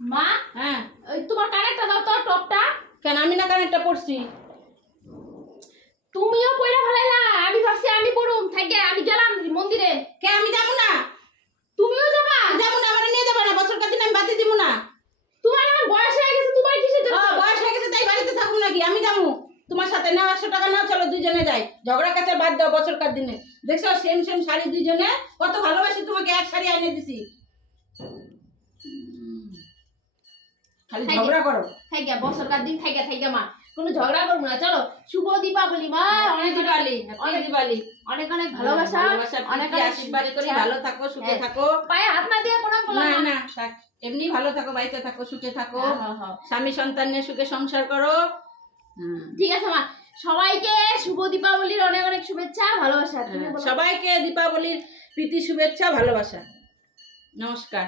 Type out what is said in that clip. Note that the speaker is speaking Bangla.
মা হ্যাঁ ওই তোমার কানেরটা দাও তো টপটা। কেন আমি না কানেরটা পড়ছি? তুমিও পয়রা ফেলাইলা, আমি ভাবছি আমি পড়ুম থাকে, আমি গেলাম মন্দিরে। কে আমি যাবো না? তুমিও যাবা? যাবো না, আমার নিয়ে যাবো না, বছরকার দিন আমি বাদ দিব না। তোমার এখন বয়স হয়ে গেছে, তোমার কিসের জন্য? বয়স হয়ে গেছে তাই বাড়িতে থাকুন নাকি? আমি যাবো তোমার সাথে। নাও 100 টাকা নাও, চলো দুইজনে যাই। ঝগড়া কাছে বাদ দাও বছরকার দিনে। দেখছো সেম সেম শাড়ি দুইজনে, কত ভালোবাসি তোমাকে, এক শাড়ি এনে দিছি। খালি ঝগড়া করো। থাকে বছরকার দিন থাকে মা, কোনো ঝগড়া করবো না। চলো শুভ দীপাবলি মা। অনেক দিওয়ালি, হ্যাপি দিওয়ালি। অনেক অনেক ভালোবাসা, অনেক অনেক আশীর্বাদ করি, ভালো থাকো, সুখে থাকো। পায়ে হাত না দিয়ে প্রণাম করলাম। না না থাক, এমনি ভালো থাকো, বাড়িতে থাকো, সুখে থাকো, হ্যাঁ। স্বামী সন্তান নিয়ে সুখে সংসার করো। ঠিক আছে মা, সবাইকে শুভ দীপাবলির অনেক অনেক শুভেচ্ছা, ভালোবাসা। সবাইকে দীপাবলির প্রীতি শুভেচ্ছা, ভালোবাসা। নমস্কার।